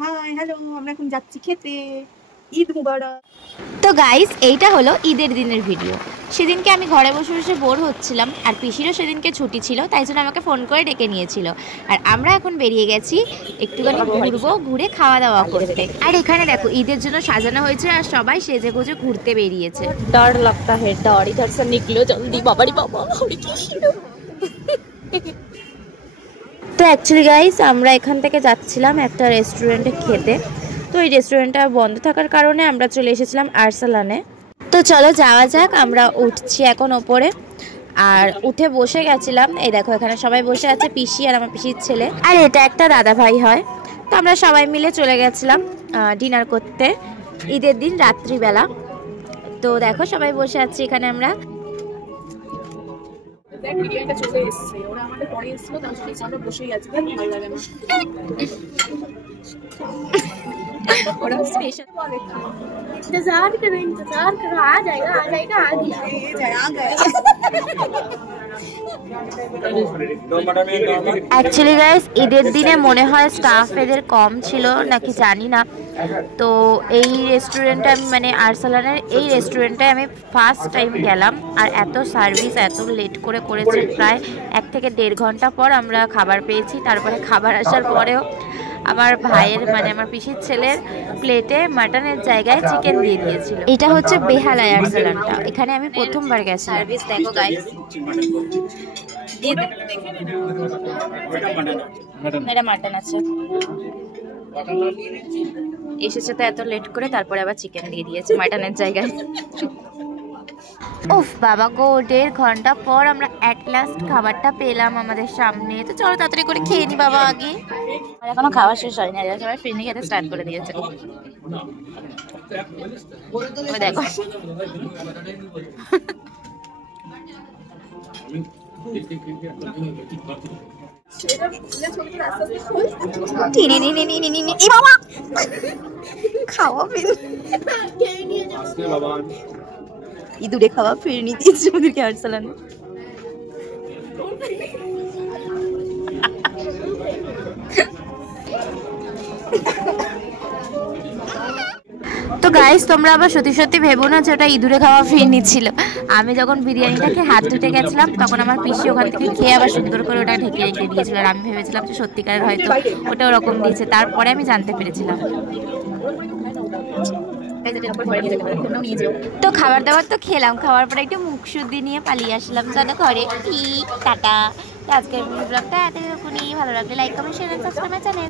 Hi hello, আমরা এখন যাচ্ছি খেতে। ঈদ মুবারক। তো গাইস, এইটা হলো ঈদের দিনের ভিডিও। সেদিনকে আমি ঘরে বসে বসে বোর হচ্ছিলাম, আর পিসিরও সেদিনকে ছুটি ছিল, তাই জন্য আমাকে ফোন করে ডেকে নিয়েছিল। আর আমরা এখন বেরিয়ে গেছি একটুখানি ঘুরবো, ঘুরে খাওয়া দাওয়া করতে। আর এখানে দেখো ঈদের জন্য সাজানো হয়েছে, আর সবাই সেজে গুজে ঘুরতে বেরিয়েছে। डर लगता है, डर। इधर से निकलो जल्दी, बाबाड़ी बाबा। তো অ্যাকচুয়ালি গাইস, আমরা এখান থেকে যাচ্ছিলাম একটা রেস্টুরেন্টে খেতে। তো এই রেস্টুরেন্টটা বন্ধ থাকার কারণে আমরা চলে এসেছিলাম আরসালানে। তো চলো যাওয়া যাক। আমরা উঠছি এখন ওপরে, আর উঠে বসে গেছিলাম। এই দেখো এখানে সবাই বসে আছে, পিসি আর আমার পিসির ছেলে, আর এটা একটা দাদা ভাই হয়। তো আমরা সবাই মিলে চলে গেছিলাম ডিনার করতে ঈদের দিন রাত্রিবেলা। তো দেখো সবাই বসে আছি এখানে আমরা। দেখ বিরিয়ানিটা চলে এসেছে, ওরা আমাদের পরে এসেছিল, তার জন্য আমরা বসেই আছি। ভালো লাগে না ওরা স্পেশাল इंतजार करो आ जाएगा आ गया অ্যাকচুয়ালি গাইস, ঈদের দিনে মনে হয় স্টাফ এদের কম ছিল নাকি জানি না। তো এই রেস্টুরেন্টে আমি মানে আরসালানের এই রেস্টুরেন্টে আমি ফার্স্ট টাইম গেলাম, আর এত সার্ভিস এত লেট করে করেছে। প্রায় 1 থেকে 1.5 ঘন্টা পর আমরা খাবার পেয়েছি। তারপরে খাবার আসার পরেও আমার ভাইয়ের মানে আমার পিসির ছেলের প্লেটে মাটনের জায়গায় চিকেন দিয়ে দিয়েছিল। এটা হচ্ছে বেহালায় আরসালানটা, এখানে আমি প্রথমবার গেছি। সার্ভিস দেখো গাইস, এটা মাটন আছে। এসেছে তো এত লেট করে, তারপরে আবার চিকেন দিয়ে দিয়েছে মাটনের জায়গায়। উফ বাবা গো, 1.5 ঘন্টা পর আমরা অ্যাট লাস্ট খাবারটা পেলাম আমাদের সামনে। তো চলো তাড়াতাড়ি করে খেয়ে নি বাবা আগে। আর এখনো খাওয়া শেষ হয়নি, এরা সবাই ফিরনি খেতে স্টার্ট করে দিয়েছে। দেখো ইঁদুরে খাওয়া ফিরনি দিয়েছে ওদেরকে আরসালান। তো গাইস, তোমরা আবার সত্যি সত্যি ভেবো না যে ওটা ইঁদুরে খাওয়া ফিরনি ছিল। আমি যখন বিরিয়ানিটাকে হাত ধুতে গেছিলাম, তখন আমার পিসি ওখান থেকে খেয়ে আবার সুন্দর করে ওটা ঢেকে রেখে দিয়েছিল। আর আমি ভেবেছিলাম যে সত্যিকারের হয়তো ওটা ওরকম দিয়েছে, তারপরে আমি জানতে পেরেছিলাম। তো খাবার দাবার তো খেলাম, খাওয়ার পরে একটু মুখ শুদ্ধি নিয়ে পালিয়ে আসলাম চলো ঘরে। টাটা। আজকের ব্লগটা এতটুকুনি। ভালো লাগলে like comment share subscribe channel.